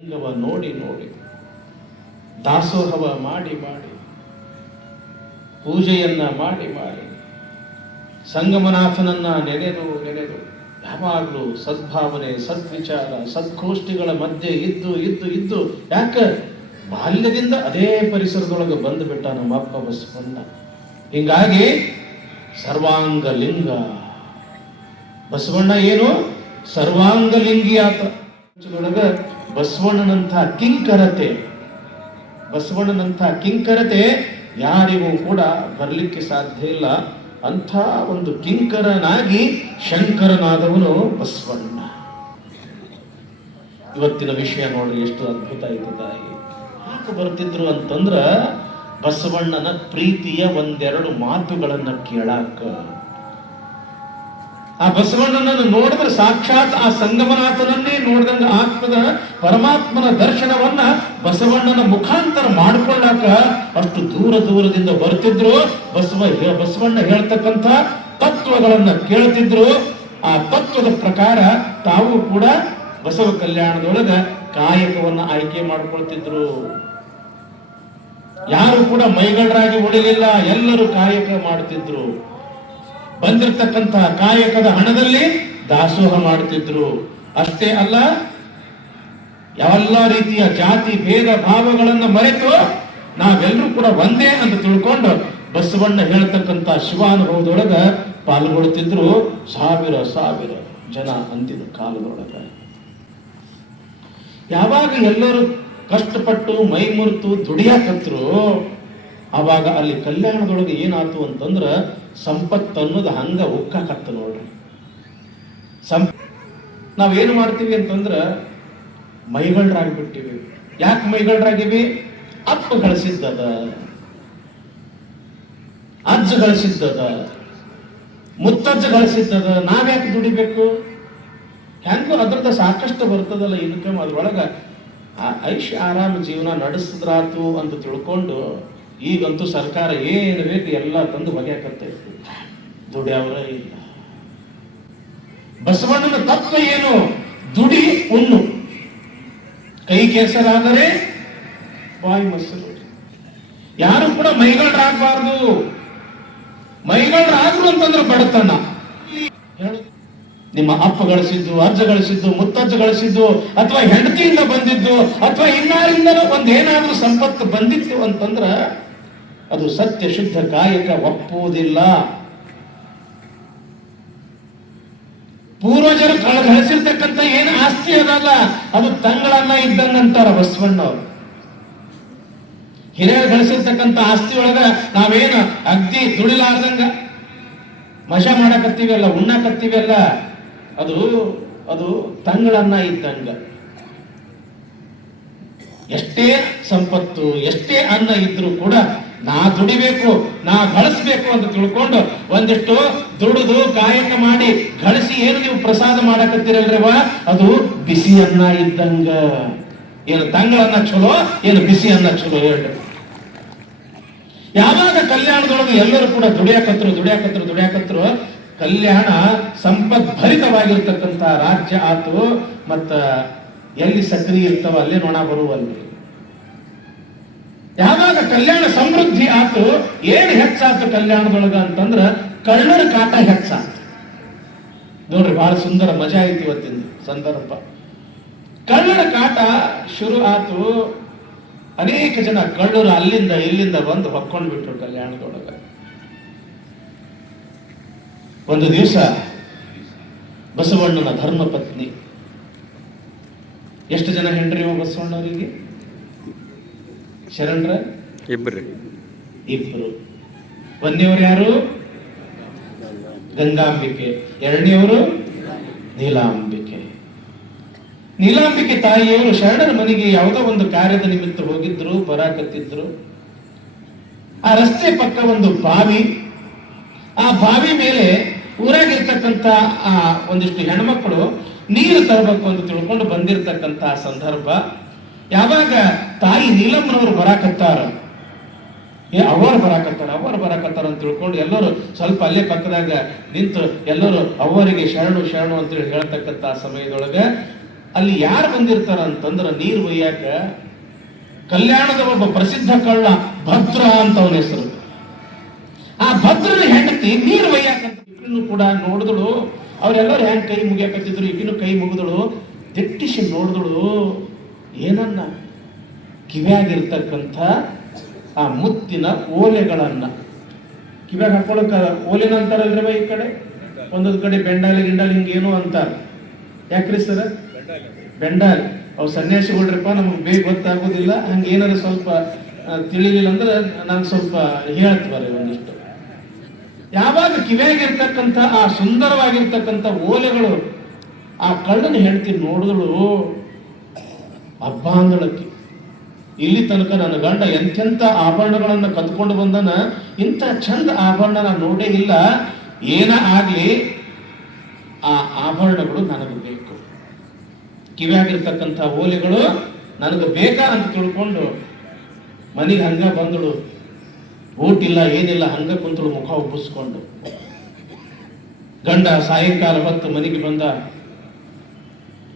ಲಿಂಗವ ನೋಡಿ ನೋಡಿ, ದಾಸೋಹವ ಮಾಡಿ ಮಾಡಿ, ಪೂಜೆಯನ್ನ ಮಾಡಿ ಮಾಡಿ, ಸಂಗಮನಾಥನನ್ನ ನೆನೆದು ನೆನೆದು, ಯಾವಾಗಲೂ ಸದ್ಭಾವನೆ, ಸದ್ವಿಚಾರ, ಸದ್ಗೋಷ್ಠಿಗಳ ಮಧ್ಯೆ ಇದ್ದು ಇದ್ದು ಇದ್ದು, ಯಾಕೆ ಬಾಲ್ಯದಿಂದ ಅದೇ ಪರಿಸರದೊಳಗೆ ಬಂದುಬಿಟ್ಟ ನಮ್ಮ ಅಪ್ಪ ಬಸವಣ್ಣ. ಹಿಂಗಾಗಿ ಸರ್ವಾಂಗ ಲಿಂಗ ಬಸವಣ್ಣ ಏನು? ಸರ್ವಾಂಗ ಲಿಂಗಿ ಆತ ಬಸವಣ್ಣನಂಥ ಕಿಂಕರತೆ ಬಸವಣ್ಣನಂಥ ಕಿಂಕರತೆ ಯಾರಿಗೂ ಕೂಡ ಬರಲಿಕ್ಕೆ ಸಾಧ್ಯ ಇಲ್ಲ. ಅಂಥ ಒಂದು ಕಿಂಕರನಾಗಿ ಶಂಕರನಾದವನು ಬಸವಣ್ಣ. ಇವತ್ತಿನ ವಿಷಯ ನೋಡ್ರಿ, ಎಷ್ಟು ಅದ್ಭುತ ಆಯ್ತು ತಾಯಿ. ಯಾಕೆ ಬರ್ತಿದ್ರು ಅಂತಂದ್ರ ಬಸವಣ್ಣನ ಪ್ರೀತಿಯ ಒಂದೆರಡು ಮಾತುಗಳನ್ನು ಕೇಳಾಕ. ಆ ಬಸವಣ್ಣನನ್ನು ನೋಡಿದ್ರೆ ಸಾಕ್ಷಾತ್ ಆ ಸಂಗಮನಾಥನನ್ನೇ ನೋಡಿದಂಗ ಆತ್ಮದ ಪರಮಾತ್ಮನ ದರ್ಶನವನ್ನ ಬಸವಣ್ಣನ ಮುಖಾಂತರ ಮಾಡ್ಕೊಳ್ಳಾಕ ಅಷ್ಟು ದೂರ ದೂರದಿಂದ ಬರ್ತಿದ್ರು. ಬಸವ ಬಸವಣ್ಣ ಹೇಳ್ತಕ್ಕಂಥ ತತ್ವಗಳನ್ನ ಕೇಳ್ತಿದ್ರು. ಆ ತತ್ವದ ಪ್ರಕಾರ ತಾವು ಕೂಡ ಬಸವ ಕಲ್ಯಾಣದೊಳಗ ಕಾಯಕವನ್ನ ಆಯ್ಕೆ ಮಾಡ್ಕೊಳ್ತಿದ್ರು. ಯಾರು ಕೂಡ ಮೈಗಳರಾಗಿ ಉಳಿಲಿಲ್ಲ. ಎಲ್ಲರೂ ಕಾಯಕ ಮಾಡ್ತಿದ್ರು. ಬಂದಿರತಕ್ಕಂತ ಕಾಯಕದ ಹಣದಲ್ಲಿ ದಾಸೋಹ ಮಾಡುತ್ತಿದ್ರು. ಅಷ್ಟೇ ಅಲ್ಲ, ಯಾವೆಲ್ಲ ರೀತಿಯ ಜಾತಿ, ಭೇದ, ಭಾವಗಳನ್ನು ಮರೆತು ನಾವೆಲ್ಲರೂ ಕೂಡ ಒಂದೇ ಅಂತ ತಿಳ್ಕೊಂಡು ಬಸವಣ್ಣ ಹೇಳ್ತಕ್ಕಂತ ಶಿವಾನುಭವದೊಳಗ ಪಾಲ್ಗೊಳ್ತಿದ್ರು. ಸಾವಿರ ಸಾವಿರ ಜನ ಅಂದಿನ ಕಾಲದೊಳಗ. ಯಾವಾಗ ಎಲ್ಲರೂ ಕಷ್ಟಪಟ್ಟು ಮೈ ಮುರಿತು ದುಡಿಯಾಕತ್ರು ಅವಾಗ ಅಲ್ಲಿ ಕಲ್ಯಾಣದೊಳಗೆ ಏನಾಯ್ತು ಅಂತಂದ್ರ ಸಂಪತ್ತು ಅನ್ನೋದು ಹಂಗ ಉಕ್ಕಾಕತ್ತ ನೋಡ್ರಿ. ಸಂ ನಾವೇನು ಮಾಡ್ತೀವಿ ಅಂತಂದ್ರ ಮೈಗಳರಾಗ್ಬಿಟ್ಟಿವಿ. ಯಾಕೆ ಮೈಗಳರಾಗಿವಿ? ಅಪ್ಪ ಗಳಿಸಿದ್ದದ. ಅಜ್ಜ ಗಳಿಸಿದ್ದದ. ಮುತ್ತಜ್ಜ ಗಳಿಸಿದ್ದದ. ನಾವ್ಯಾಕೆ ದುಡಿಬೇಕು? ಹೆಂಗೋ ಅದ್ರದ ಸಾಕಷ್ಟು ಬರ್ತದಲ್ಲ ಇನ್ಕಮ್ ಅದ್ರೊಳಗ. ಆ ಐಷ್ ಆರಾಮ ಜೀವನ ನಡೆಸಿದ್ರಾತು ಅಂತ ತಿಳ್ಕೊಂಡು ಈಗಂತೂ ಸರ್ಕಾರ ಏನು ಬೇಕು ಎಲ್ಲ ತಂದು ಬಗೆಯಾಕತ್ತೈತಿ ದುಡಿಯವರ ಇಲ್ಲ. ಬಸವಣ್ಣನ ತತ್ವ ಏನು? ದುಡಿ ಉಣ್ಣು. ಕೈ ಕೆಸರಾದರೆ ಬಾಯಿ ಮೊಸರು. ಯಾರು ಕೂಡ ಮೈಗಳರಾಗಬಾರ್ದು ಮೈಗಳರಾದ್ರು ಅಂತಂದ್ರೆ ಬಡತನ. ನಿಮ್ಮ ಅಪ್ಪ ಗಳಿಸಿದ್ದು, ಅಜ್ಜ ಗಳಿಸಿದ್ದು, ಮುತ್ತಜ್ಜ ಗಳಿಸಿದ್ದು, ಅಥವಾ ಹೆಂಡತಿಯಿಂದ ಬಂದಿದ್ದು, ಅಥವಾ ಇನ್ನಾರಿಂದ ಒಂದೇನಾದ್ರೂ ಸಂಪತ್ತು ಬಂದಿತ್ತು ಅಂತಂದ್ರ ಅದು ಸತ್ಯ ಶುದ್ಧ ಕಾಯಕ ಒಪ್ಪುವುದಿಲ್ಲ. ಪೂರ್ವಜರು ಕಳಗಳಿಸಿರ್ತಕ್ಕಂಥ ಏನು ಆಸ್ತಿ ಅದಲ್ಲ. ಅದು ತಂಗಳನ್ನ ಇದ್ದಂಗಂತಾರ ಬಸವಣ್ಣವ್ರು. ಹಿರಿಯರು ಗಳಿಸಿರ್ತಕ್ಕಂಥ ಆಸ್ತಿ ಒಳಗ ನಾವೇನು ಅಗ್ದಿ ದುಡಿಲಾರ್ದಂಗ ಮಶ ಮಾಡಕತ್ತೀವಲ್ಲ, ಉಣ್ಣಾಕತ್ತೀವಲ್ಲ, ಅದು ಅದು ತಂಗಳನ್ನ ಇದ್ದಂಗ. ಎಷ್ಟೇ ಸಂಪತ್ತು, ಎಷ್ಟೇ ಅನ್ನ ಇದ್ರೂ ಕೂಡ ನಾ ದುಡಿಬೇಕು, ನಾ ಗಳಿಸ್ಬೇಕು ಅಂತ ತಿಳ್ಕೊಂಡು ಒಂದಿಷ್ಟು ದುಡಿದು ಕಾಯಕ ಮಾಡಿ ಗಳಿಸಿ ಏನು ನೀವು ಪ್ರಸಾದ ಮಾಡಕತ್ತೀರಲ್ರವ ಅದು ಬಿಸಿ ಅನ್ನ ಇದ್ದಂಗ. ಏನು ತಂಗಳನ್ನ ಚಲೋ ಏನು ಬಿಸಿ ಅನ್ನ ಚಲೋ ಹೇಳ್ರಿ. ಯಾವಾಗ ಕಲ್ಯಾಣದೊಳಗೆ ಎಲ್ಲರೂ ಕೂಡ ದುಡಿಯಾಕತ್ರು ದುಡಿಯಾಕತ್ರು ದುಡಿಯಾಕತ್ರು, ಕಲ್ಯಾಣ ಸಂಪದ್ಭರಿತವಾಗಿರ್ತಕ್ಕಂಥ ರಾಜ್ಯ ಆತು, ಮತ್ತ ಎಲ್ಲಿ ಸಕ್ರಿಯ ಇರ್ತಾವ ಅಲ್ಲಿ ನೋಣ ಬರುವಲ್ರಿ ಯಾವಾಗ ಕಲ್ಯಾಣ ಸಮೃದ್ಧಿ ಆತು, ಏನ್ ಹೆಚ್ಚಾತು ಕಲ್ಯಾಣದೊಳಗ ಅಂತಂದ್ರ ಕಳ್ಳರ ಕಾಟ ಹೆಚ್ಚಾತು. ನೋಡ್ರಿ ಬಹಳ ಸುಂದರ ಮಜಾ ಐತಿ ಇವತ್ತಿನ ಸಂದರ್ಭ. ಕಳ್ಳರ ಕಾಟ ಶುರು ಆತು, ಅನೇಕ ಜನ ಕಳ್ಳರು ಅಲ್ಲಿಂದ ಇಲ್ಲಿಂದ ಬಂದು ಹೊಕ್ಕೊಂಡು ಬಿಟ್ರು ಕಲ್ಯಾಣದೊಳಗ. ಒಂದು ದಿವಸ ಬಸವಣ್ಣನ ಧರ್ಮ ಪತ್ನಿ ಎಷ್ಟು ಜನ ಹೆಂಡ್ರಿ ಬಸವಣ್ಣವರಿಗೆ? ಶರಣ್ರ? ಇಬ್ಬರು ಇಬ್ಬರು ಒಂದನೇವ್ರು ಯಾರು? ಗಂಗಾಂಬಿಕೆ. ಎರಡನೇವರು? ನೀಲಾಂಬಿಕೆ. ನೀಲಾಂಬಿಕೆ ತಾಯಿಯವರು ಶರಣರ ಮನೆಗೆ ಯಾವುದೋ ಒಂದು ಕಾರ್ಯದ ನಿಮಿತ್ತ ಹೋಗಿದ್ರು ಬರಾಕತ್ತಿದ್ರು. ಆ ರಸ್ತೆ ಪಕ್ಕ ಒಂದು ಬಾವಿ. ಆ ಬಾವಿ ಮೇಲೆ ಊರಾಗಿರ್ತಕ್ಕಂಥ ಆ ಒಂದಿಷ್ಟು ಹೆಣ್ಮಕ್ಳು ನೀರು ತರಬೇಕು ಅಂತ ತಿಳ್ಕೊಂಡು ಬಂದಿರತಕ್ಕಂಥ ಸಂದರ್ಭ. ಯಾವಾಗ ತಾಯಿ ನೀಲಮ್ಮನವರು ಬರಾಕತ್ತಾರ? ಏ, ಅವರು ಬರಾಕತ್ತಾರ ಅವರು ಬರಾಕತ್ತಾರ ಅಂತ ತಿಳ್ಕೊಂಡು ಎಲ್ಲರೂ ಸ್ವಲ್ಪ ಅಲ್ಲೇ ಪಕ್ಕದಾಗ ನಿಂತು ಎಲ್ಲರೂ ಅವರಿಗೆ ಶರಣು ಶರಣು ಅಂತೇಳಿ ಹೇಳ್ತಕ್ಕಂಥ ಸಮಯದೊಳಗೆ ಅಲ್ಲಿ ಯಾರು ಬಂದಿರ್ತಾರ ಅಂತಂದ್ರೆ ನೀರು ಒಯ್ಯಾಕ ಕಲ್ಯಾಣದ ಒಬ್ಬ ಪ್ರಸಿದ್ಧ ಕಳ್ಳ ಭದ್ರ ಅಂತ ಅವನ ಹೆಸರು. ಆ ಭದ್ರನ ಹೆಂಡತಿ ನೀರು ಒಯ್ಯಾಕಂತ ಇನ್ನು ಕೂಡ ನೋಡಿದಳು. ಅವರೆಲ್ಲರೂ ಹೆಂಗ್ ಕೈ ಮುಗಿಯಾಕತ್ತಿದ್ರು ಇಬ್ಬಿನೂ ಕೈ ಮುಗಿದಳು. ದಿಟ್ಟಿಸಿ ನೋಡಿದಳು. ಏನನ್ನ? ಕಿವಿಯಾಗಿರ್ತಕ್ಕಂಥ ಆ ಮುತ್ತಿನ ಓಲೆಗಳನ್ನು. ಕಿವ್ಯಾಗ ಹಾಕೊಳಕ ಓಲೆನ ಅಂತಾರಲ್ರಿ ಈ ಕಡೆ? ಒಂದೊಂದು ಕಡೆ ಬೆಂಡಾಲಿ, ಗಿಂಡಾಲಿ ಹಿಂಗೇನು ಅಂತಾರೆ. ಯಾಕ್ರಿ ಸರ್? ಬೆಂಡಾಲಿ. ಅವು ಸನ್ಯಾಸಿಗಳ್ರಿಪ್ಪ ನಮಗೆ ಬೇಗ ಗೊತ್ತಾಗೋದಿಲ್ಲ, ಹಂಗೆ ಏನಾರ ಸ್ವಲ್ಪ ತಿಳಿಲಿಲ್ಲ ಅಂದ್ರೆ ನಾನು ಸ್ವಲ್ಪ ಹೇಳ್ತಾರೆ ಒಂದಿಷ್ಟು. ಯಾವಾಗ ಕಿವಿಯಾಗಿರ್ತಕ್ಕಂಥ, ಆ ಸುಂದರವಾಗಿರ್ತಕ್ಕಂಥ ಓಲೆಗಳು, ಆ ಕಳ್ಳನ ಹೆಂಡತಿ ನೋಡಿದಳು ಹಬ್ಬ ಅಂದಳಕ್ಕಿ ಇಲ್ಲಿ ತನಕ ನನ್ನ ಗಂಡ ಎಂತೆಂಥ ಆಭರಣಗಳನ್ನು ಕದ್ಕೊಂಡು ಬಂದನ, ಇಂಥ ಚಂದ ಆಭರಣ ನಾನು ನೋಡೇ ಇಲ್ಲ. ಏನ ಆಗಲಿ, ಆ ಆಭರಣಗಳು ನನಗೆ ಬೇಕು. ಕಿವಿಯಾಗಿರ್ತಕ್ಕಂಥ ಓಲೆಗಳು ನನಗೆ ಬೇಕಾ ಅಂತ ತಿಳ್ಕೊಂಡು ಮನೆಗೆ ಹಂಗ ಬಂದಳು. ಊಟಿಲ್ಲ ಏನಿಲ್ಲ, ಹಂಗ ಕುಂತಳು, ಮುಖ ಉಬ್ಬಿಸ್ಕೊಂಡು. ಗಂಡ ಸಾಯಂಕಾಲ ಹೊತ್ತು ಮನೆಗೆ ಬಂದ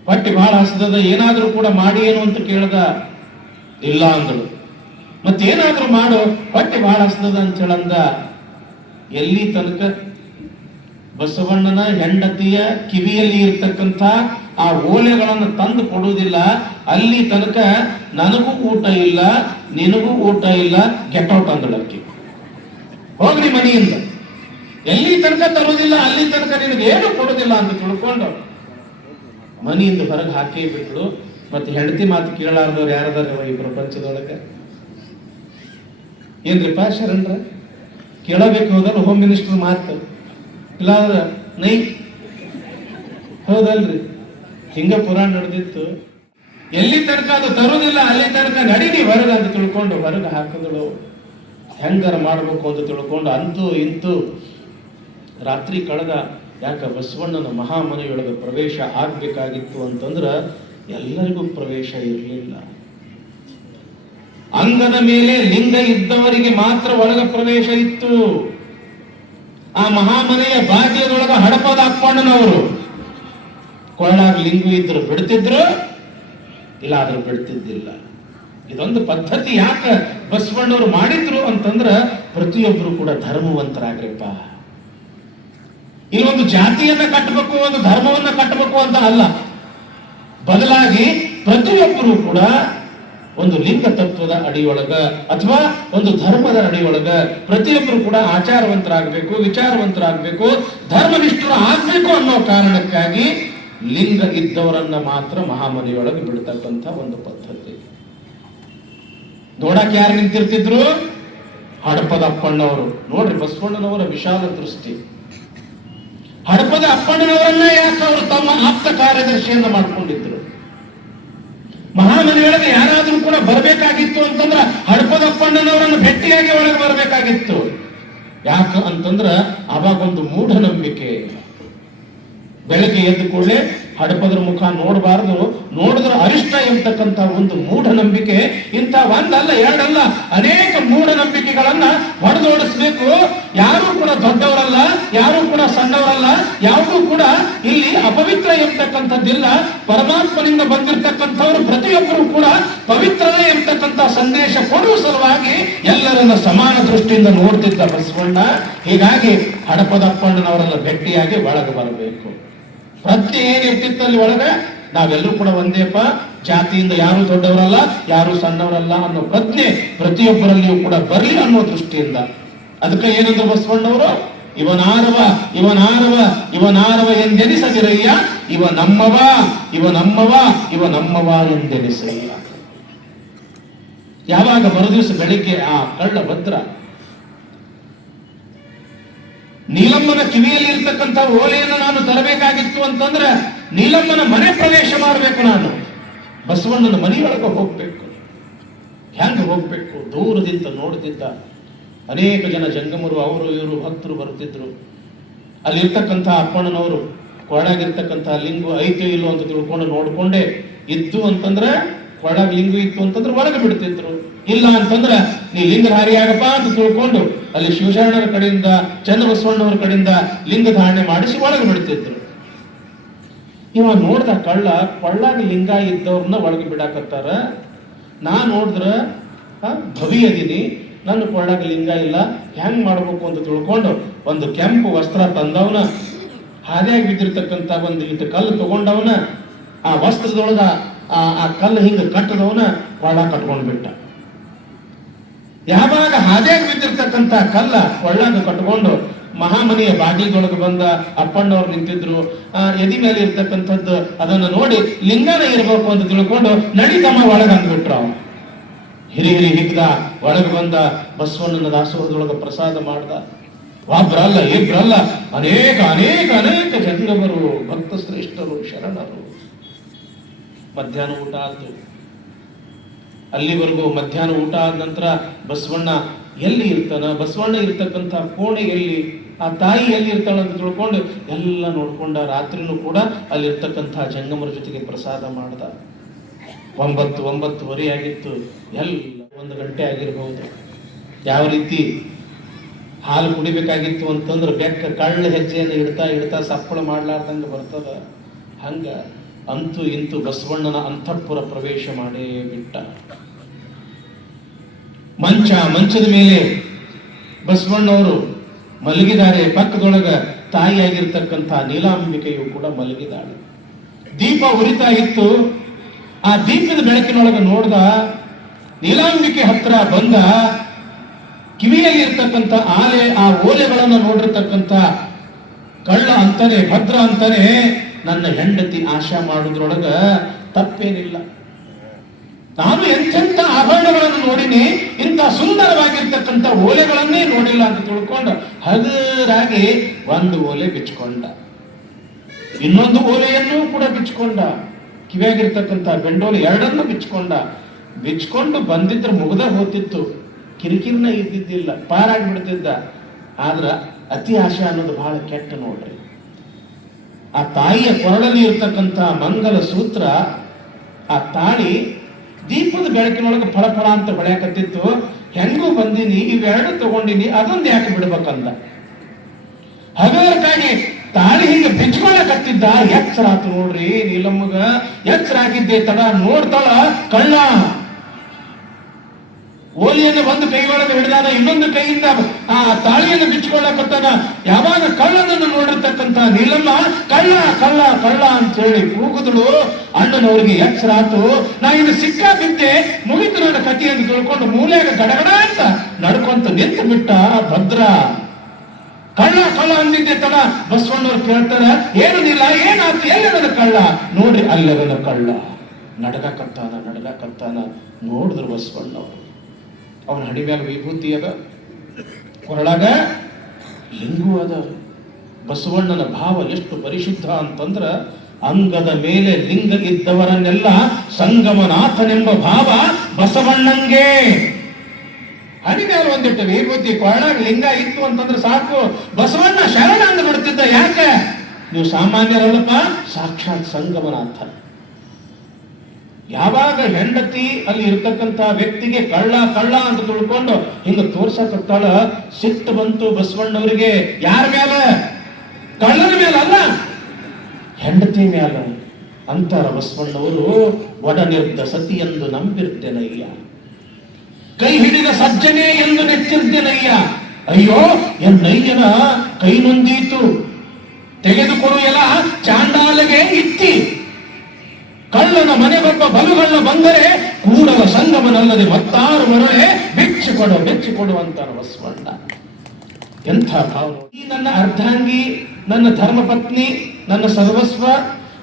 ಹೊಟ್ಟೆ ಬಹಳ ಹಸದದ, ಏನಾದರೂ ಕೂಡ ಮಾಡಿ ಏನು ಅಂತ ಕೇಳ್ದ, ಇಲ್ಲ ಅಂದಳು. ಮತ್ತೇನಾದರೂ ಮಾಡು, ಹೊಟ್ಟೆ ಬಹಳ ಹಸದದ ಅಂತ ಹೇಳಂದ, ಎಲ್ಲಿ ತನಕ ಬಸವಣ್ಣನ ಹೆಂಡತಿಯ ಕಿವಿಯಲ್ಲಿ ಇರ್ತಕ್ಕಂಥ ಆ ಓಲೆಗಳನ್ನು ತಂದು ಕೊಡುವುದಿಲ್ಲ, ಅಲ್ಲಿ ತನಕ ನನಗೂ ಊಟ ಇಲ್ಲ, ನಿನಗೂ ಊಟ ಇಲ್ಲ ಗೆಟ್ಔಟ್ ಅಂದಳಕ್ಕೆ ಹೋಗ್ರಿ ಮನೆಯಿಂದ. ಎಲ್ಲಿ ತನಕ ತರುವುದಿಲ್ಲ, ಅಲ್ಲಿ ತನಕ ನಿನಗೇನು ಕೊಡುವುದಿಲ್ಲ ಅಂತ ತಿಳ್ಕೊಂಡು ಮನೆಯಿಂದ ಹೊರಗೆ ಹಾಕೇ ಬಿಟ್ರು ಮತ್ತೆ ಹೆಂಡತಿ ಮಾತು ಕೇಳಲಾರ್ದವ್ರು ಯಾರದಾರ ಈ ಪ್ರಪಂಚದೊಳಗೆ. ಏನ್ರಿಪ್ಪ ಶರಣ್ರ? ಕೇಳಬೇಕು ಹೋದಲ್ಲ ಹೋಮ್ ಮಿನಿಸ್ಟರ್ ಮಾತು. ಇಲ್ಲಾಂದ್ರೆ ನೈ. ಹೌದಲ್ರಿ? ಹಿಂಗ ಪುರಾಣ ನಡೆದಿತ್ತು. ಎಲ್ಲಿ ತನಕ ಅದು ತರುವುದಿಲ್ಲ ಅಲ್ಲಿ ತನಕ ನಡೀನಿ ಹೊರಗೆ ಅಂತ ತಿಳ್ಕೊಂಡು ಹೊರಗೆ ಹಾಕಿದಳು. ಹೆಂಗಾರ ಮಾಡ್ಬೇಕು ಅಂತ ತಿಳ್ಕೊಂಡು ಅಂತೂ ಇಂತೂ ರಾತ್ರಿ ಕಳೆದ ಯಾಕ ಬಸವಣ್ಣನ ಮಹಾಮನೆಯೊಳಗೆ ಪ್ರವೇಶ ಆಗ್ಬೇಕಾಗಿತ್ತು ಅಂತಂದ್ರೆ ಎಲ್ಲರಿಗೂ ಪ್ರವೇಶ ಇರಲಿಲ್ಲ. ಅಂಗದ ಮೇಲೆ ಲಿಂಗ ಇದ್ದವರಿಗೆ ಮಾತ್ರ ಒಳಗ ಪ್ರವೇಶ ಇತ್ತು. ಆ ಮಹಾಮನೆಯ ಬಾಗಿಲದೊಳಗ ಹಡಪದ ಅಪ್ಪಣ್ಣನವರು. ಕೊಳ್ಳಾಗ ಲಿಂಗು ಇದ್ರು ಬಿಡ್ತಿದ್ರು, ಇಲ್ಲ ಆದ್ರೂ ಬಿಡ್ತಿದ್ದಿಲ್ಲ. ಇದೊಂದು ಪದ್ಧತಿ ಯಾಕೆ ಬಸವಣ್ಣವರು ಮಾಡಿದ್ರು ಅಂತಂದ್ರ ಪ್ರತಿಯೊಬ್ಬರು ಕೂಡ ಧರ್ಮವಂತರಾಗ್ರಿಪ್ಪ. ಇಲ್ಲೊಂದು ಜಾತಿಯನ್ನ ಕಟ್ಟಬೇಕು, ಒಂದು ಧರ್ಮವನ್ನ ಕಟ್ಟಬೇಕು ಅಂತ ಅಲ್ಲ. ಬದಲಾಗಿ ಪ್ರತಿಯೊಬ್ಬರು ಕೂಡ ಒಂದು ಲಿಂಗ ತತ್ವದ ಅಡಿಯೊಳಗ ಅಥವಾ ಒಂದು ಧರ್ಮದ ಅಡಿಯೊಳಗ ಪ್ರತಿಯೊಬ್ಬರು ಕೂಡ ಆಚಾರವಂತರಾಗಬೇಕು, ವಿಚಾರವಂತರಾಗಬೇಕು, ಧರ್ಮನಿಷ್ಠರು ಆಗ್ಬೇಕು ಅನ್ನೋ ಕಾರಣಕ್ಕಾಗಿ ಲಿಂಗ ಇದ್ದವರನ್ನ ಮಾತ್ರ ಮಹಾಮನೆಯೊಳಗೆ ಬಿಡ್ತಕ್ಕಂಥ ಒಂದು ಪದ್ಧತಿ. ನೋಡಕ್ ಯಾರು ನಿಂತಿರ್ತಿದ್ರು? ಹಡಪದಪ್ಪಣ್ಣವರು. ನೋಡ್ರಿ ಬಸವಣ್ಣನವರ ವಿಶಾಲ ದೃಷ್ಟಿ. ಹಡಪದ ಅಪ್ಪಣ್ಣನವರನ್ನ ಯಾಕೆ ಅವರು ತಮ್ಮ ಆಪ್ತ ಕಾರ್ಯದರ್ಶಿಯನ್ನ ಮಾಡಿಕೊಂಡಿದ್ರು? ಮಹಾಮನೆಯೊಳಗೆ ಯಾರಾದರೂ ಕೂಡ ಬರಬೇಕಾಗಿತ್ತು ಅಂತಂದ್ರ ಹಡಪದ ಅಪ್ಪಣ್ಣನವರನ್ನು ಭೇಟಿಯಾಗಿ ಒಳಗೆ ಬರಬೇಕಾಗಿತ್ತು. ಯಾಕ ಅಂತಂದ್ರ ಅವಾಗೊಂದು ಮೂಢನಂಬಿಕೆ. ಬೆಳಗ್ಗೆ ಎದ್ದು ಕೂಡಲೇ ಹಡಪದ್ರ ಮುಖ ನೋಡಬಾರದು. ನೋಡಿದ್ರೆ ಅರಿಷ್ಟ ಎಂಬತಕ್ಕಂಥ ಒಂದು ಮೂಢನಂಬಿಕೆ, ಇಂಥ ಒಂದಲ್ಲ, ಎರಡಲ್ಲ ಅನೇಕ ಮೂಢನಂಬಿಕೆಗಳನ್ನ ಹೊಡೆದೋಡಿಸ್ಬೇಕು. ಯಾರು ಕೂಡ ದೊಡ್ಡವರಲ್ಲ, ಯಾರು ಕೂಡ ಸಣ್ಣವರಲ್ಲ, ಯಾವುದೂ ಕೂಡ ಇಲ್ಲಿ ಅಪವಿತ್ರ ಎಂಬತಕ್ಕಂಥದ್ದಿಲ್ಲ. ಪರಮಾತ್ಮನಿಂದ ಬಂದಿರತಕ್ಕಂಥವ್ರು ಪ್ರತಿಯೊಬ್ಬರು ಕೂಡ ಪವಿತ್ರನೇ ಎಂಬತಕ್ಕಂಥ ಸಂದೇಶ ಕೊಡುವ ಸಲುವಾಗಿ ಎಲ್ಲರನ್ನ ಸಮಾನ ದೃಷ್ಟಿಯಿಂದ ನೋಡ್ತಿದ್ದ ಬಸವಣ್ಣ. ಹೀಗಾಗಿ ಹಡಪದಪ್ಪಣ್ಣನವರೆಲ್ಲ ಭೇಟಿಯಾಗಿ ಒಳಗೆ ಬರಬೇಕು. ಪ್ರಜ್ಞೆ ಏನಿರ್ತಿತ್ತು ಅಲ್ಲಿ ಒಳಗೆ ನಾವೆಲ್ಲರೂ ಕೂಡ ಒಂದೇಪ. ಜಾತಿಯಿಂದ ಯಾರು ದೊಡ್ಡವರಲ್ಲ, ಯಾರು ಸಣ್ಣವರಲ್ಲ ಅನ್ನೋ ಪ್ರಜ್ಞೆ ಪ್ರತಿಯೊಬ್ಬರಲ್ಲಿಯೂ ಕೂಡ ಬರಲಿ ಅನ್ನೋ ದೃಷ್ಟಿಯಿಂದ. ಅದಕ್ಕೆ ಏನಂದ್ರು ಬಸವಣ್ಣವರು? ಇವನಾರವ ಇವನಾರವ ಇವನಾರವ ಎಂದೆನಿಸದಿರಯ್ಯ, ಇವ ನಮ್ಮವ ಇವ ನಮ್ಮವ ಇವ ನಮ್ಮವ ಎಂದೆನಿಸಯ್ಯ. ಯಾವಾಗ ಮರುದಿವಸ ಬೆಳಿಗ್ಗೆ ಆ ಕಳ್ಳ ಭದ್ರ ನೀಲಮ್ಮನ ಕಿವಿಯಲ್ಲಿ ಇರ್ತಕ್ಕಂಥ ಓಲೆಯನ್ನು ನಾನು ತರಬೇಕಾಗಿತ್ತು ಅಂತಂದ್ರೆ ನೀಲಮ್ಮನ ಮನೆ ಪ್ರವೇಶ ಮಾಡಬೇಕು ನಾನು. ಬಸವಣ್ಣನ ಮನೆಯೊಳಗೆ ಹೋಗ್ಬೇಕು. ಹೆಂಗೆ ಹೋಗ್ಬೇಕು? ದೂರದಿಂದ ನೋಡ್ತಿದ್ದ ಅನೇಕ ಜನ ಜಂಗಮರು, ಅವರು ಇವರು ಭಕ್ತರು ಬರ್ತಿದ್ರು ಅಲ್ಲಿರ್ತಕ್ಕಂಥ ಅಪ್ಪಣ್ಣನವರು ಕೊಡಗಿರ್ತಕ್ಕಂಥ ಲಿಂಗು ಐತೋ ಇಲ್ಲೋ ಅಂತ ತಿಳ್ಕೊಂಡು ನೋಡ್ಕೊಂಡೆ ಇತ್ತು ಅಂತಂದ್ರೆ ಕೊಡಾಗ ಲಿಂಗು ಇತ್ತು ಅಂತಂದ್ರೆ ಒಳಗೆ ಬಿಡ್ತಿದ್ರು. ಇಲ್ಲ ಅಂತಂದ್ರೆ, ನೀ ಲಿಂಗ ಹಾರಿಯಾಗಪ್ಪ ಅಂತ ತಿಳ್ಕೊಂಡು ಅಲ್ಲಿ ಶಿವಶರಣರ ಕಡೆಯಿಂದ ಚನ್ನಬಸವಣ್ಣವರ ಕಡೆಯಿಂದ ಲಿಂಗ ಧಾರಣೆ ಮಾಡಿಸಿ ಒಳಗೆ ಬಿಡ್ತಿದ್ರು. ಇವ ನೋಡ್ದ ಕಳ್ಳ ಕೊಳ್ಳಾಗ ಲಿಂಗ ಇದ್ದವ್ರನ್ನ ಒಳಗೆ ಬಿಡಾಕತ್ತಾರ. ನಾ ನೋಡಿದ್ರ ಭವಿ ಅದೀನಿ, ನನ್ನ ಕೊಳ್ಳಾಗ ಲಿಂಗ ಇಲ್ಲ, ಹೆಂಗ್ ಮಾಡ್ಬೇಕು ಅಂತ ತಿಳ್ಕೊಂಡು ಒಂದು ಕೆಂಪು ವಸ್ತ್ರ ತಂದವನ, ಹಾದಿಯಾಗಿ ಬಿದ್ದಿರ್ತಕ್ಕಂಥ ಒಂದು ಇಟ್ಟು ಕಲ್ಲು ತಗೊಂಡವನ, ಆ ವಸ್ತ್ರದೊಳಗ ಆ ಕಲ್ಲು ಹಿಂಗ ಕಟ್ಟದವನ ಕೊಳ್ಳ ಕಟ್ಕೊಂಡು ಬಿಟ್ಟ ಯಾವಾಗ ಹಾದಿಯಾಗಿ ಬಿದ್ದಿರ್ತಕ್ಕಂಥ ಕಲ್ಲ ಕೊಳ್ಳಾಗ ಕಟ್ಕೊಂಡು ಮಹಾಮನೆಯ ಬಾಗಿಲದೊಳಗೆ ಬಂದ ಅಪ್ಪಣ್ಣವ್ರು ನಿಂತಿದ್ರು, ಆ, ಎದಿ ಮೇಲೆ ಇರ್ತಕ್ಕಂಥದ್ದು ಅದನ್ನು ನೋಡಿ ಲಿಂಗನ ಇರಬೇಕು ಅಂತ ತಿಳ್ಕೊಂಡು ನಡಿತಮ್ಮ ಒಳಗೆ ಅಂದ್ಬಿಟ್ರು ಅವನು. ಹಿರಿ ಹಿರಿ ಹಿಗ್ದ ಒಳಗೆ ಬಂದ ಬಸವಣ್ಣನ ದಾಸೋಹದೊಳಗೆ ಪ್ರಸಾದ ಮಾಡ್ದ. ಒಬ್ಬರಲ್ಲ ಇಬ್ಬರಲ್ಲ ಅನೇಕ ಅನೇಕ ಅನೇಕ ಜಂಗಮರು ಭಕ್ತ ಶ್ರೇಷ್ಠರು ಶರಣರು. ಮಧ್ಯಾಹ್ನ ಊಟ ಆಯ್ತು. ಅಲ್ಲಿವರೆಗೂ ಮಧ್ಯಾಹ್ನ ಊಟ ಆದ ನಂತರ ಬಸವಣ್ಣ ಎಲ್ಲಿ ಇರ್ತಾನ? ಬಸವಣ್ಣ ಇರ್ತಕ್ಕಂಥ ಕೋಣೆ ಎಲ್ಲಿ? ಆ ತಾಯಿ ಎಲ್ಲಿ ಅಂತ ತಿಳ್ಕೊಂಡು ಎಲ್ಲ ನೋಡ್ಕೊಂಡ ರಾತ್ರಿನೂ ಕೂಡ ಅಲ್ಲಿರ್ತಕ್ಕಂಥ ಜಂಗಮರ ಜೊತೆಗೆ ಪ್ರಸಾದ ಮಾಡ್ದ. ಒಂಬತ್ತು, ಒಂಬತ್ತುವರೆ ಆಗಿತ್ತು. ಎಲ್ಲ ಒಂದು ಗಂಟೆ ಆಗಿರ್ಬೋದು. ಯಾವ ರೀತಿ ಹಾಲು ಕುಡಿಬೇಕಾಗಿತ್ತು ಅಂತಂದ್ರೆ ಬೆಕ್ಕ, ಕಳ್ಳ ಹೆಜ್ಜೆಯನ್ನು ಇಡ್ತಾ ಇಡ್ತಾ ಸಪ್ಪಳ ಮಾಡ್ಲಾರ್ದಂಗೆ ಬರ್ತದ. ಹಂಗ ಅಂತೂ ಇಂತೂ ಬಸವಣ್ಣನ ಅಂತಃಪುರ ಪ್ರವೇಶ ಮಾಡೇ ಬಿಟ್ಟ. ಮಂಚ, ಮಂಚದ ಮೇಲೆ ಬಸವಣ್ಣವರು ಮಲಗಿದ್ದಾರೆ. ಪಕ್ಕದೊಳಗ ತಾಯಿಯಾಗಿರ್ತಕ್ಕಂಥ ನೀಲಾಂಬಿಕೆಯು ಕೂಡ ಮಲಗಿದಾಳೆ ದೀಪ ಉರಿತಾ ಇತ್ತು. ಆ ದೀಪದ ಬೆಳಕಿನೊಳಗೆ ನೋಡ್ದ ನೀಲಾಂಬಿಕೆ ಹತ್ರ ಬಂದ ಕಿವಿಯಲ್ಲಿ ಇರ್ತಕ್ಕಂಥ ಆಲೆ, ಆ ಓಲೆಗಳನ್ನು ನೋಡಿರ್ತಕ್ಕಂಥ ಕಳ್ಳ ಅಂತಾನೆ, ಭದ್ರ ಅಂತಾನೆ ನನ್ನ ಹೆಂಡತಿ ಆಶಾ ಮಾಡೋದ್ರೊಳಗ ತಪ್ಪೇನಿಲ್ಲ. ನಾನು ಎಂಥೆಂಥ ಆಭರಣಗಳನ್ನು ನೋಡಿನಿ, ಇಂಥ ಸುಂದರವಾಗಿರ್ತಕ್ಕಂಥ ಓಲೆಗಳನ್ನೇ ನೋಡಿಲ್ಲ ಅಂತ ತಿಳ್ಕೊಂಡು ಹಗರಾಗಿ ಒಂದು ಓಲೆ ಬಿಚ್ಕೊಂಡ. ಇನ್ನೊಂದು ಓಲೆಯನ್ನು ಕೂಡ ಬಿಚ್ಕೊಂಡ. ಕಿವಿಯಾಗಿರ್ತಕ್ಕಂಥ ಬೆಂಡೋಲೆ ಎರಡನ್ನು ಬಿಚ್ಕೊಂಡ. ಬಿಚ್ಕೊಂಡು ಬಂದಿದ್ರೆ ಮುಗ್ದ ಹೋಗ್ತಿತ್ತು ಕಿರಿಕಿರಿನ ಇದ್ದಿದ್ದಿಲ್ಲ ಪಾರಾಗಿ ಬಿಡ್ತಿದ್ದ ಆದ್ರ ಅತಿ ಆಶೆ ಅನ್ನೋದು ಬಹಳ ಕೆಟ್ಟ ನೋಡ್ರಿ. ಆ ತಾಯಿಯ ಕೊರಳಲ್ಲಿ ಇರ್ತಕ್ಕಂಥ ಮಂಗಲ ಸೂತ್ರ, ಆ ತಾಳಿ ದೀಪದ ಬೆಳಕಿನೊಳಗೆ ಫಳಫಳ ಅಂತ ಬೆಳೆಯಕತ್ತಿತ್ತು. ಹೆಂಗೂ ಬಂದೀನಿ, ಇವೆರಡು ತಗೊಂಡಿನಿ, ಅದೊಂದು ಯಾಕೆ ಬಿಡ್ಬೇಕಂದ? ಹಗರಕ್ಕಾಗಿ ತಾಳಿ ಹಿಂಗ ಬಿಚ್ಕೊಳ್ಳಕತ್ತಿದ್ದ ಎಚ್ಚರ ಆತು ನೋಡ್ರಿ ನೀಲಮ್ಮಗ ಎಚ್ಚರ ಆಗಿದ್ದೆ ತಡ, ನೋಡ್ತಾಳ ಕಳ್ಳ. ಓಲಿಯನ್ನು ಒಂದು ಕೈ ಒಳಗೆ ಹಿಡಿದಾನ ಇನ್ನೊಂದು ಕೈಯಿಂದ ಆ ತಾಳಿಯನ್ನು ಬಿಚ್ಚಿಕೊಳ್ಳಕತ್ತಾನ ಯಾವಾಗ ಕಳ್ಳನನ್ನು ನೋಡಿರ್ತಕ್ಕಂತ ನೀಲಮ್ಮ, ಕಳ್ಳ ಕಳ್ಳ ಕಳ್ಳ ಅಂತ ಹೇಳಿ ಕೂಗುದಳು. ಅಣ್ಣನವ್ರಿಗೆ ಎಚ್ಚರ ಆತು ನಾ ಇನ್ನು ಸಿಕ್ಕಾ ಬಿದ್ದೆ ಮುಗಿತು ನನ್ನ ಕಥೆಯನ್ನು ತಿಳ್ಕೊಂಡು ಮೂಲೆಯಾಗ ಗಡಗಡ ಅಂತ ನಡ್ಕೊಂತ ನಿಂತು ಬಿಟ್ಟ ಭದ್ರ. ಕಳ್ಳ ಕಳ್ಳ ಅಂದಿದ್ದೆ ತಡ. ಬಸವಣ್ಣವ್ರು ಕೇಳ್ತಾರ, ಏನು ನಿಲ್ಲ ಏನಾಯ್ತು ನನ್ನ ಕಳ್ಳ? ನೋಡ್ರಿ ಅಲ್ಲೆಲ್ಲ ಕಳ್ಳ. ನಡಗಕತ್ತಾನ ನಡಗಕತ್ತಾನ ನೋಡಿದ್ರು ಬಸವಣ್ಣವ್ರು. ಅವನ ಹಣಿ ಮ್ಯಾಲ ವಿಭೂತಿ ಅದ. ಕೊರಳಾಗ ಲಿಂಗು ಅದ. ಬಸವಣ್ಣನ ಭಾವ ಎಷ್ಟು ಪರಿಶುದ್ಧ ಅಂತಂದ್ರ ಅಂಗದ ಮೇಲೆ ಲಿಂಗ ಇದ್ದವರನ್ನೆಲ್ಲ ಸಂಗಮನಾಥನೆಂಬ ಭಾವ ಬಸವಣ್ಣಂಗೆ. ಹಣಿ ಮೇಲೆ ಒಂದಿಟ್ಟು ವಿಭೂತಿ ಕೊರಳಾಗ ಲಿಂಗ ಇತ್ತು ಅಂತಂದ್ರೆ ಸಾಕು. ಬಸವಣ್ಣ ಶರಣ ಅಂದ್ಬಿಡ್ತಿದ್ದ ಯಾಕೆ? ನೀವು ಸಾಮಾನ್ಯರಲ್ಲಪ್ಪ, ಸಾಕ್ಷಾತ್ ಸಂಗಮನಾಥ ಯಾವಾಗ ಹೆಂಡತಿ ಅಲ್ಲಿ ಇರ್ತಕ್ಕಂತ ವ್ಯಕ್ತಿಗೆ ಕಳ್ಳ ಕಳ್ಳ ಅಂತ ತಿಳ್ಕೊಂಡು ಹಿಂಗ ತೋರ್ಸಕತ್ತಾಳ, ಸಿಟ್ಟು ಬಂತು ಬಸವಣ್ಣವರಿಗೆ. ಯಾರ ಮೇಲೆ ಕಳ್ಳನ ಮೇಲೆ ಅಲ್ಲ? ಹೆಂಡತಿ ಮೇಲೆ ಅಂತಾರ ಬಸವಣ್ಣವರು ಒಡನಿರ್ದ ಸತಿ ಎಂದು ನಂಬಿರ್ತೇನಯ್ಯ. ಕೈ ಹಿಡಿದ ಸಜ್ಜನೆ ಎಂದು ನೆಚ್ಚಿರ್ತೇನಯ್ಯ. ಅಯ್ಯೋ ಎನ್ನಯ್ಯನ ಕೈ ನೊಂದೀತು. ತೆಗೆದುಕೊಡು ಎಲ್ಲ ಚಾಂಡಾಲಗೆ ಇತ್ತಿ. ಕಳ್ಳನ ಮನೆಗೊಬ್ಬ ಬಲುಗಳ್ಳ ಬಂದರೆ ಕೂಡಲ ಸಂಗಮನಲ್ಲದೆ ಮತ್ತಾರು ಮರಳೆ ಬೆಚ್ಚಿಕೊಡು ಬೆಚ್ಚಿಕೊಡು ಅಂತಾರ ಬಸವಣ್ಣ. ಎಂಥ ಭಾವನೆ. ಈ ನನ್ನ ಅರ್ಧಾಂಗಿ, ನನ್ನ ಧರ್ಮಪತ್ನಿ, ನನ್ನ ಸರ್ವಸ್ವ,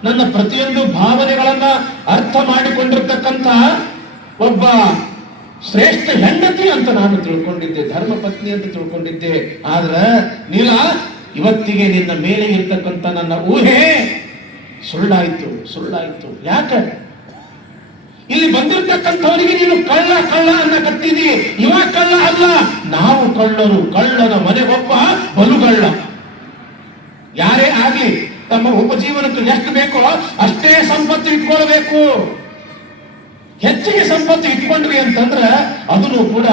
ನನ್ನ ಪ್ರತಿಯೊಂದು ಭಾವನೆಗಳನ್ನ ಅರ್ಥ ಮಾಡಿಕೊಂಡಿರ್ತಕ್ಕಂಥ ಒಬ್ಬ ಶ್ರೇಷ್ಠ ಹೆಂಡತಿ ಅಂತ ನಾನು ತಿಳ್ಕೊಂಡಿದ್ದೆ, ಧರ್ಮಪತ್ನಿ ಅಂತ ತಿಳ್ಕೊಂಡಿದ್ದೆ. ಆದ್ರ ನೀಲ, ಇವತ್ತಿಗೆ ನಿನ್ನ ಮೇಲೆ ಇರ್ತಕ್ಕಂಥ ನನ್ನ ಊಹೆ ಸುಳ್ಳಾಯ್ತು, ಸುಳ್ಳಾಯಿತು. ಯಾಕೆ? ಇಲ್ಲಿ ಬಂದಿರ್ತಕ್ಕಂಥವರಿಗೆ ನೀನು ಕಳ್ಳ ಕಳ್ಳ ಅನ್ನ ಕತ್ತಿದಿ ಇವ ಕಳ್ಳ ಅಲ್ಲ. ನಾವು ಕಳ್ಳರು, ಕಳ್ಳನ ಮನೆಗೊಬ್ಬ ಬಲುಗಳ್ಳ. ಯಾರೇ ಆಗಲಿ, ತಮ್ಮ ಉಪಜೀವನಕ್ಕೆ ಎಷ್ಟು ಬೇಕೋ ಅಷ್ಟೇ ಸಂಪತ್ತು ಇಟ್ಕೊಳ್ಬೇಕು. ಹೆಚ್ಚಿಗೆ ಸಂಪತ್ತು ಇಟ್ಕೊಂಡ್ರಿ ಅಂತಂದ್ರೆ ಅದನ್ನು ಕೂಡ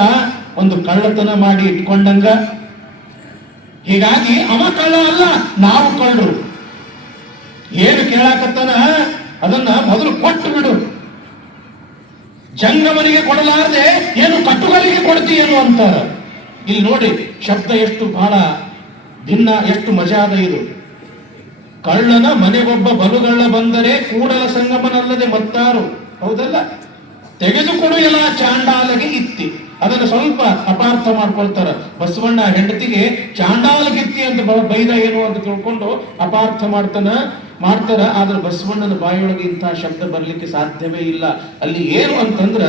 ಒಂದು ಕಳ್ಳತನ ಮಾಡಿ ಇಟ್ಕೊಂಡಂಗ. ಹೀಗಾಗಿ ಅವ ಕಳ್ಳ ಅಲ್ಲ, ನಾವು ಕಳ್ಳರು. ಏನು ಕೇಳಾಕತ್ತಾನ ಅದನ್ನ ಮೊದಲು ಕೊಟ್ಟು ಬಿಡು. ಜಂಗಮನಿಗೆ ಕೊಡಲಾರದೆ ಏನು ಕಟ್ಟುಗಲಿಗೆ ಕೊಡ್ತೀಯೇನು ಅಂತಾರ. ಇಲ್ಲಿ ನೋಡಿ, ಶಬ್ದ ಎಷ್ಟು ಬಹಳ ಭಿನ್ನ ಎಷ್ಟು ಮಜಾದ ಇದು. ಕಳ್ಳನ ಮನೆಗೊಬ್ಬ ಬಲುಗಳ್ಳ ಬಂದರೆ ಕೂಡಲ ಸಂಗಮನಲ್ಲದೆ ಮತ್ತಾರು. ಹೌದಲ್ಲ? ತೆಗೆದುಕೊಡು ಎಲ್ಲ ಚಾಂಡಾಲಗೆ ಇತ್ತಿ. ಅದನ್ನು ಸ್ವಲ್ಪ ಅಪಾರ್ಥ ಮಾಡ್ಕೊಳ್ತಾರೆ. ಬಸವಣ್ಣ ಹೆಂಡತಿಗೆ ಚಾಂಡಾಲಗಿತ್ತಿ ಅಂತ ಬೈದ ಏನು ಅಂತ ತಿಳ್ಕೊಂಡು ಅಪಾರ್ಥ ಮಾಡ್ತಾನ, ಮಾಡ್ತಾರ, ಆದ್ರೆ ಬಸವಣ್ಣನ ಬಾಯಿಯೊಳಗೆ ಇಂತಹ ಶಬ್ದ ಬರಲಿಕ್ಕೆ ಸಾಧ್ಯವೇ ಇಲ್ಲ. ಅಲ್ಲಿ ಏನು ಅಂತಂದ್ರ,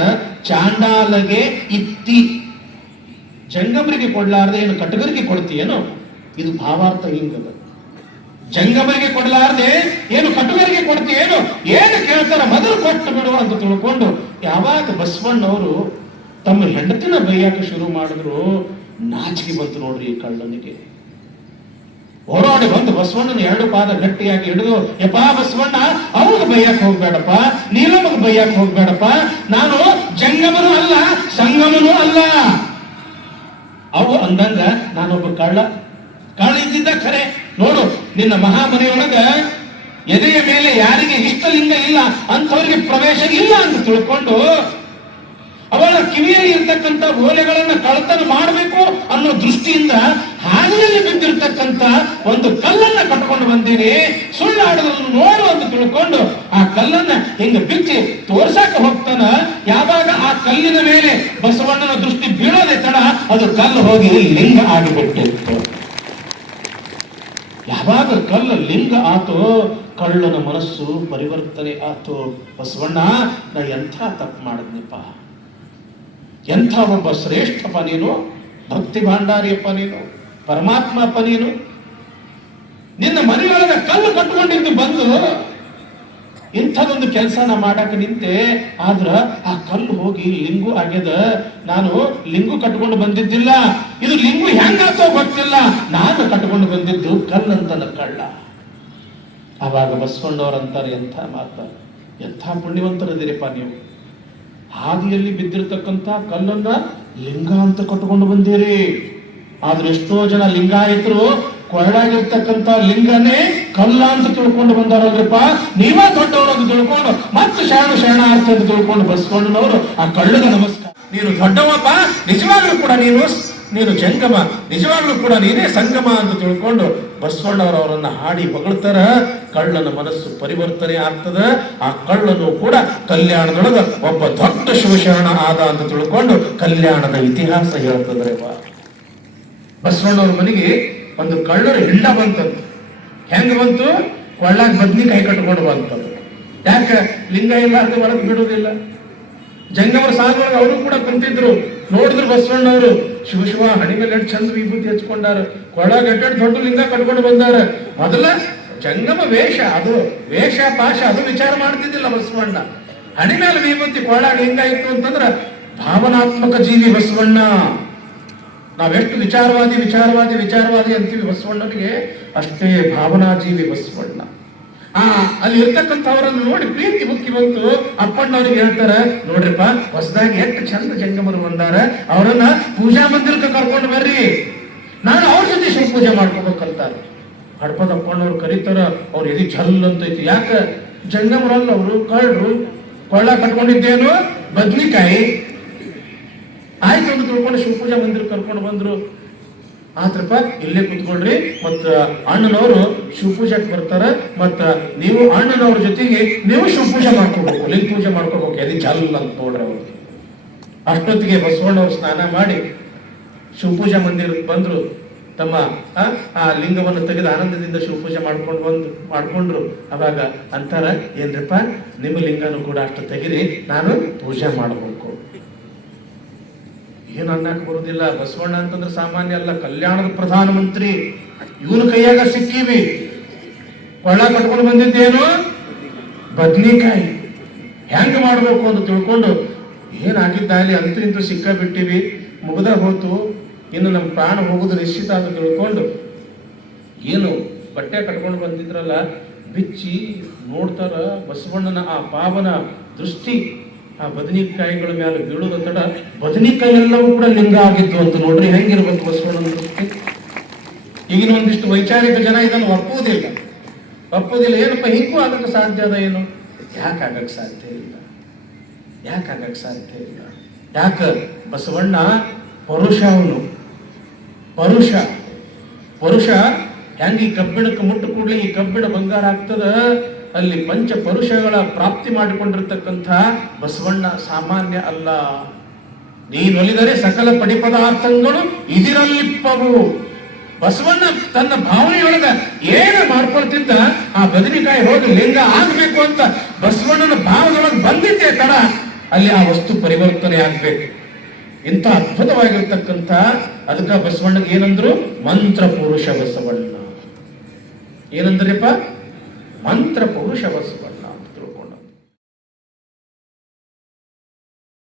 ಚಾಂಡಾಲಗೆ ಇತ್ತಿ. ಜಂಗಮರಿಗೆ ಕೊಡ್ಲಾರ್ದೆ ಏನು ಕಟಗರಿಗೆ ಕೊಡ್ತೀಯೇನು? ಇದು ಭಾವಾರ್ಥ ಹಿಂಗದ ಜಂಗಮರಿಗೆ ಕೊಡಲಾರ್ದೆ ಏನು ಕಟುಗರಿಗೆ ಕೊಡ್ತೀಯೇನು? ಏನು ಕೇಳ್ತಾರ, ಮೊದಲು ಕೊಟ್ಟು ಬಿಡು ಅಂತ ತಿಳ್ಕೊಂಡು, ಯಾವಾಗ ಬಸವಣ್ಣವರು ತಮ್ಮ ಹೆಂಡತಿನ ಬೈಯಾಕ ಶುರು ಮಾಡಿದ್ರು, ನಾಚಿಕೆ ಬಂತು ನೋಡ್ರಿ ಈ ಕಳ್ಳನಿಗೆ. ಹೋರಾಡಿ ಬಂದು ಬಸವಣ್ಣನ ಎರಡು ಪಾದ ಗಟ್ಟಿಯಾಗಿ ಹಿಡಿದು, ಯಪ್ಪ ಬಸವಣ್ಣ ಅವಾಗ ಬೈಯಕ್ ಹೋಗ್ಬೇಡಪ್ಪ ನೀಲಮಗ ಬೈಯಕ್ ಹೋಗ್ಬೇಡಪ್ಪ, ನಾನು ಜಂಗಮನು ಅಲ್ಲ, ಸಂಗಮನೂ ಅಲ್ಲ. ಅವು ಅಂದಂಗ ನಾನೊಬ್ಬ ಕಳ್ಳ. ಕಳ್ಳ ಇದ್ದಿದ್ದ ಖರೆ ನೋಡು, ನಿನ್ನ ಮಹಾಮನೆಯೊಳಗ ಎದೆಯ ಮೇಲೆ ಯಾರಿಗೆ ಇಷ್ಟಲಿಂಗ ಇಲ್ಲ, ಅಂಥವ್ರಿಗೆ ಪ್ರವೇಶ ಇಲ್ಲ ಅಂತ ತಿಳ್ಕೊಂಡು ಅವಳ ಕಿವಿಯಲ್ಲಿ ಇರ್ತಕ್ಕಂಥ ಓಲೆಗಳನ್ನು ಕಳತನ ಮಾಡಬೇಕು ಅನ್ನೋ ದೃಷ್ಟಿಯಿಂದ ಹಾದಿಯಲ್ಲಿ ಬಿದ್ದಿರ್ತಕ್ಕಂಥ ಒಂದು ಕಲ್ಲನ್ನ ಕಟ್ಕೊಂಡು ಬಂದೀನಿ ಸುಳ್ಳಾಡೋದನ್ನು ನೋಡು ಅಂತ ತಿಳ್ಕೊಂಡು ಆ ಕಲ್ಲನ್ನ ಹಿಂಗ ಬಿಚ್ಚಿ ತೋರ್ಸಾಕ ಹೋಗ್ತಾನ. ಯಾವಾಗ ಆ ಕಲ್ಲಿನ ಮೇಲೆ ಬಸವಣ್ಣನ ದೃಷ್ಟಿ ಬೀಳೋದೆ ತಡ, ಅದು ಕಲ್ಲು ಹೋಗಿ ಲಿಂಗ ಆಗಿಬಿಟ್ಟಿತ್ತು. ಯಾವಾಗ ಕಲ್ಲು ಲಿಂಗ ಆತೋ, ಕಳ್ಳನ ಮನಸ್ಸು ಪರಿವರ್ತನೆ ಆತೋ. ಬಸವಣ್ಣ, ನಾ ಎಂಥ ತಪ್ಪು ಮಾಡಿದ್ನಿಪ್ಪ? ಎಂಥ ಒಬ್ಬ ಶ್ರೇಷ್ಠಪ್ಪ ನೀನು? ಭಕ್ತಿ ಭಾಂಡಾರಿಯಪ್ಪ ನೀನು? ಪರಮಾತ್ಮ ಅಪ್ಪ ನೀನು? ನಿನ್ನ ಮನೆಯೊಳಗೆ ಕಲ್ಲು ಕಟ್ಕೊಂಡಿದ್ದು ಬಂದು ಇಂಥದೊಂದು ಕೆಲಸನ ಮಾಡಕ್ಕೆ ನಿಂತೆ, ಆದ್ರ ಆ ಕಲ್ಲು ಹೋಗಿ ಲಿಂಗು ಆಗ್ಯದ. ನಾನು ಲಿಂಗು ಕಟ್ಕೊಂಡು ಬಂದಿದ್ದಿಲ್ಲ. ಇದು ಲಿಂಗು ಹೆಂಗಾತೋ ಗೊತ್ತಿಲ್ಲ. ನಾನು ಕಟ್ಕೊಂಡು ಬಂದಿದ್ದು ಕಲ್ಲಂತನ ಕಳ್ಳ. ಆವಾಗ ಬಸ್ಕೊಂಡವ್ರಂತಾರೆ ಎಂಥ ಮಾತ? ಎಂಥ ಪುಣ್ಯವಂತರದಿರಿಪ್ಪ ನೀವು? ಹಾದಿಯಲ್ಲಿ ಬಿದ್ದಿರತಕ್ಕಂಥ ಕಲ್ಲನ್ನ ಲಿಂಗ ಅಂತ ಕಟ್ಕೊಂಡು ಬಂದಿರಿ. ಆದ್ರೆ ಎಷ್ಟೋ ಜನ ಲಿಂಗಾಯತರು ಕೊರಡಾಗಿರ್ತಕ್ಕಂಥ ಲಿಂಗನೇ ಕಲ್ಲ ಅಂತ ತಿಳ್ಕೊಂಡು ಬಂದಾರಲ್ರಿಪ್ಪ. ನೀವೇ ದೊಡ್ಡವರು ಅಂತ ತಿಳ್ಕೊಂಡು, ಮತ್ತೆ ಶರಣ ಶರಣ ಅಂತ ತಿಳ್ಕೊಂಡು ಬಸ್ಕೊಂಡವರು ಆ ಕಳ್ಳಗ ನಮಸ್ಕಾರ. ನೀನು ದೊಡ್ಡವಪ್ಪ, ನಿಜವಾಗ್ಲೂ ಕೂಡ ನೀನು ನೀನು ಜಂಗಮ. ನಿಜವಾಗ್ಲೂ ಕೂಡ ನೀನೇ ಸಂಗಮ ಅಂತ ತಿಳ್ಕೊಂಡು ಬಸವಣ್ಣವರು ಅವರನ್ನ ಹಾಡಿ ಹೊಗಳ್ತಾರ. ಕಳ್ಳನ ಮನಸ್ಸು ಪರಿವರ್ತನೆ ಆಗ್ತದ. ಆ ಕಳ್ಳನು ಕೂಡ ಕಲ್ಯಾಣದೊಳಗ ಒಬ್ಬ ದೊಡ್ಡ ಶಿವಶರಣ ಆದ ಅಂತ ತಿಳ್ಕೊಂಡು ಕಲ್ಯಾಣದ ಇತಿಹಾಸ ಹೇಳ್ತದ್ರೆ ವಾ. ಬಸವಣ್ಣವ್ರ ಮನೆಗೆ ಒಂದು ಕಳ್ಳರ ಹಿಂಡ ಬಂತದ್ದು ಹೆಂಗ ಬಂತು? ಕೊಳ್ಳಾಗ ಕೈ ಕಟ್ಕೊಂಡು ಬಂತದ್ದು ಯಾಕೆ? ಲಿಂಗ ಇಲ್ಲಾರ್ದು ಒಳಗೆ ಬಿಡುವುದಿಲ್ಲ ಜಂಗಮರ ಸಾಲೊಳಗೆ ಅವರು ಕೂಡ ಕುಂತಿದ್ರು. ನೋಡಿದ್ರು ಬಸವಣ್ಣವರು. ಶಿವ ಶಿವ, ಹಣಿ ಮೇಲೆ ಎಷ್ಟು ಚಂದ ವಿಭೂತಿ ಹಚ್ಕೊಂಡಾರ. ಕೊಳಗ ಎಟ್ಟೆಡ್ ದೊಡ್ಡ ಲಿಂಗ ಕಟ್ಕೊಂಡು ಬಂದಾರ. ಮೊದಲ ಜಂಗಮ ವೇಷ ಅದು. ವೇಷ ಪಾಶ ಅದು ವಿಚಾರ ಮಾಡ್ತಿದ್ದಿಲ್ಲ ಬಸವಣ್ಣ. ಹಣಿ ಮೇಲೆ ವಿಭೂತಿ ಕೊಳಗ ಲಿಂಗ ಇತ್ತು ಅಂತಂದ್ರ ಭಾವನಾತ್ಮಕ ಜೀವಿ ಬಸವಣ್ಣ. ನಾವೆಷ್ಟು ವಿಚಾರವಾದಿ ವಿಚಾರವಾದಿ ವಿಚಾರವಾದಿ ಅಂತೀವಿ ಬಸವಣ್ಣನಿಗೆ. ಅಷ್ಟೇ ಭಾವನಾ ಜೀವಿ ಬಸವಣ್ಣ. ಆ, ಅಲ್ಲಿ ಇರ್ತಕ್ಕಂಥವರನ್ನು ನೋಡಿ ಪ್ರೀತಿ ಮುಖ್ಯ ಬಂತು. ಅಪ್ಪಣ್ಣವ್ರಿಗೆ ಹೇಳ್ತಾರೆ, ನೋಡ್ರಿಪ್ಪ, ಹೊಸದಾಗಿ ಎಷ್ಟು ಚಂದ ಜಂಗಮರು ಬಂದಾರ. ಅವರನ್ನ ಪೂಜಾ ಮಂದಿರಕ್ಕೆ ಕರ್ಕೊಂಡು ಬರ್ರಿ. ನಾನು ಅವ್ರ ಜೊತೆ ಶಿವ ಪೂಜೆ ಮಾಡ್ಕೋಬೇಕಂತಾರೆ ಹಡ್ಪದ ಅಪ್ಪಣ್ಣವ್ರು ಕರೀತಾರ, ಅವ್ರು ಎದಿ ಛಲ್ ಅಂತೈತಿ. ಯಾಕೆ? ಜಂಗಮರಲ್ಲ ಅವರು, ಕಳ್ಳರು. ಕೊಳ್ಳ ಕಟ್ಕೊಂಡಿದ್ದೇನು? ಬದ್ನಿಕಾಯಿ. ಆಯ್ತು ಅಂತ ತಿಳ್ಕೊಂಡು ಶಿವಪೂಜಾ ಮಂದಿರ ಕರ್ಕೊಂಡು ಬಂದ್ರು. ಆತ್ರಪ್ಪ ಇಲ್ಲೇ ಕುತ್ಕೊಳ್ರಿ ಮತ್ತ ಅಣ್ಣನವರು ಶಿವಪೂಜಾಕ್ ಬರ್ತಾರ. ಮತ್ತ ನೀವು ಅಣ್ಣನವ್ರ ಜೊತೆಗೆ ನೀವು ಶಿವಪೂಜೆ ಮಾಡ್ಕೋಬೇಕು. ಲಿಂಗ ಪೂಜೆ ಮಾಡ್ಕೋಬೇಕು. ಎಲ್ಲಿ ಚಲ್ ಅಂತ ನೋಡ್ರಿ ಅವರು. ಅಷ್ಟೊತ್ತಿಗೆ ಬಸವಣ್ಣವ್ರು ಸ್ನಾನ ಮಾಡಿ ಶಿವಪೂಜಾ ಮಂದಿರಕ್ಕೆ ಬಂದ್ರು. ತಮ್ಮ ಆ, ಲಿಂಗವನ್ನು ತೆಗೆದು ಆನಂದದಿಂದ ಶಿವಪೂಜೆ ಮಾಡ್ಕೊಂಡು ಬಂದು ಮಾಡ್ಕೊಂಡ್ರು. ಅವಾಗ ಅಂತಾರ ಏನ್ರಪ್ಪ ನಿಮ್ಮ ಲಿಂಗನು ಕೂಡ ಅಷ್ಟು ತೆಗಿರಿ ನಾನು ಪೂಜೆ ಮಾಡಬೇಕು. ಏನು ಅನ್ನಕ್ಕೆ ಬರುವುದಿಲ್ಲ ಬಸವಣ್ಣ ಅಂತಂದ್ರೆ ಸಾಮಾನ್ಯ ಅಲ್ಲ, ಕಲ್ಯಾಣದ ಪ್ರಧಾನಮಂತ್ರಿ ಇವನು ಕೈಯಾಗ ಸಿಕ್ಕೀವಿ. ಕೊಳ್ಳ ಕಟ್ಕೊಂಡು ಬಂದಿದ್ದೇನು? ಬದ್ನಿಕಾಯಿ. ಹೆಂಗ್ ಮಾಡ್ಬೇಕು ಅಂತ ತಿಳ್ಕೊಂಡು ಏನಾಗಿದ್ದ ಅಲ್ಲಿ ಅಂತ ಇಂತೂ ಸಿಕ್ಕ ಬಿಟ್ಟಿವಿ ಮುಗ್ದ ಹೋತು. ಇನ್ನು ನಮ್ಮ ಪ್ರಾಣ ಹೋಗೋದು ನಿಶ್ಚಿತ ಅಂತ ತಿಳ್ಕೊಂಡು ಏನು ಬಟ್ಟೆ ಕಟ್ಕೊಂಡು ಬಂದಿದ್ರಲ್ಲ, ಬಿಚ್ಚಿ ನೋಡ್ತಾರ ಬಸವಣ್ಣನ ಆ ಪಾವನ ದೃಷ್ಟಿ. ಆ ಬದನಿಕಾಯಿಗಳ ಮೇಲೆ ಬೀಳುದ ತಡ ಬದನಿಕಾಯಿ ಎಲ್ಲವೂ ಕೂಡ ಲಿಂಗ ಆಗಿದ್ದು ಅಂತ ನೋಡ್ರಿ ಹೆಂಗಿರ್ಬೇಕು ಬಸವಣ್ಣನ ದೃಷ್ಟಿ. ಈಗಿನ ಒಂದಿಷ್ಟು ವೈಚಾರಿಕ ಜನ ಇದನ್ನು ಒಪ್ಪುವುದಿಲ್ಲ. ಒಪ್ಪುವುದಿಲ್ಲ. ಏನಪ್ಪ, ಹಿಂಗೂ ಆಗಕ್ಕೆ ಸಾಧ್ಯ ಅದ ಏನು? ಯಾಕೆ ಆಗಕ್ಕೆ ಸಾಧ್ಯ ಇಲ್ಲ? ಯಾಕೆ ಆಗಕ್ಕೆ ಸಾಧ್ಯ ಇಲ್ಲ? ಯಾಕ ಬಸವಣ್ಣ ಪರುಷ ಅವನು? ಪರುಷ. ಪರುಷ ಹೆಂಗೆ ಈ ಕಬ್ಬಿಣಕ್ಕೆ ಮುಟ್ಟು ಕೂಡಲೇ ಈ ಕಬ್ಬಿಣ ಬಂಗಾರ ಆಗ್ತದ? ಅಲ್ಲಿ ಪಂಚ ಪರುಷಗಳ ಪ್ರಾಪ್ತಿ ಮಾಡಿಕೊಂಡಿರ್ತಕ್ಕಂಥ ಬಸವಣ್ಣ ಸಾಮಾನ್ಯ ಅಲ್ಲ. ನೀನೊಲಿದರೆ ಸಕಲ ಪಡಿಪದಾರ್ಥಗಳು ಇದಿರಲ್ಲಿಪ್ಪವು. ಬಸವಣ್ಣ ತನ್ನ ಭಾವನೆಯೊಳಗ ಏನ ಮಾಡ್ಕೊಳ್ತಿದ್ದ, ಆ ಬದನೆಕಾಯಿ ಹೋಗಿ ಲಿಂಗ ಆಗ್ಬೇಕು ಅಂತ ಬಸವಣ್ಣನ ಭಾವದೊಳಗೆ ಬಂದಿದ್ದೆ ತಡ, ಅಲ್ಲಿ ಆ ವಸ್ತು ಪರಿವರ್ತನೆ ಆಗ್ಬೇಕು. ಇಂಥ ಅದ್ಭುತವಾಗಿರ್ತಕ್ಕಂಥ, ಅದಕ್ಕ ಬಸವಣ್ಣಗೆ ಏನಂದ್ರು ಮಂತ್ರ ಪುರುಷ ಬಸವಣ್ಣ. ಏನಂದ್ರಪ್ಪ? ಮಂತ್ರ ಪುರುಷ ಬಸವಣ್ಣ